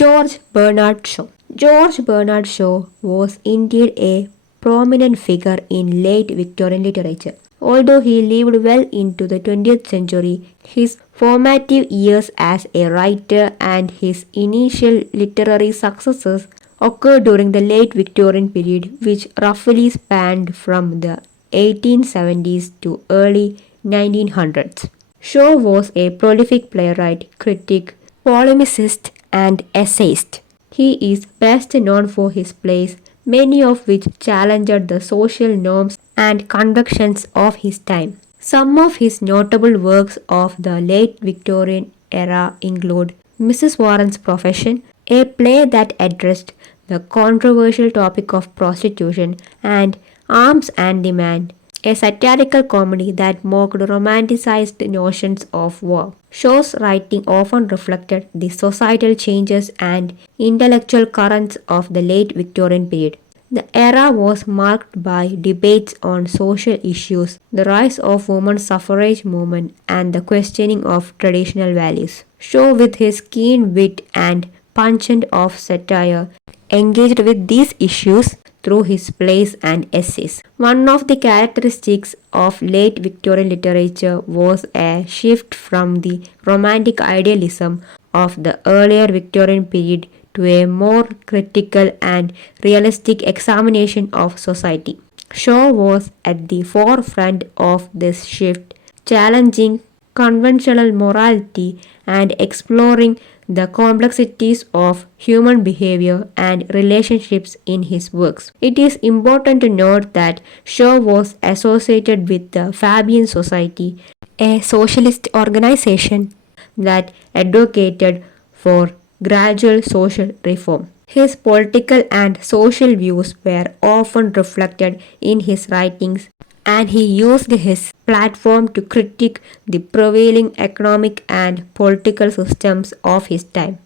George Bernard Shaw. George Bernard Shaw was indeed a prominent figure in late Victorian literature. Although he lived well into the 20th century, his formative years as a writer and his initial literary successes occurred during the late Victorian period, which roughly spanned from the 1870s to early 1900s. Shaw was a prolific playwright, critic, polemicist, and essayist. He is best known for his plays, many of which challenged the social norms and conventions of his time. Some of his notable works of the late Victorian era include Mrs. Warren's Profession, a play that addressed the controversial topic of prostitution, and Arms and the Man, a satirical comedy that mocked romanticized notions of war. Shaw's writing often reflected the societal changes and intellectual currents of the late Victorian period. The era was marked by debates on social issues, the rise of women's suffrage movement, and the questioning of traditional values. Shaw, with his keen wit and penchant of satire, engaged with these issues through his plays and essays. One of the characteristics of late Victorian literature was a shift from the romantic idealism of the earlier Victorian period to a more critical and realistic examination of society. Shaw was at the forefront of this shift, challenging conventional morality and exploring the complexities of human behavior and relationships in his works. It is important to note that Shaw was associated with the Fabian Society, a socialist organization that advocated for gradual social reform. His political and social views were often reflected in his writings, and he used his platform to critique the prevailing economic and political systems of his time.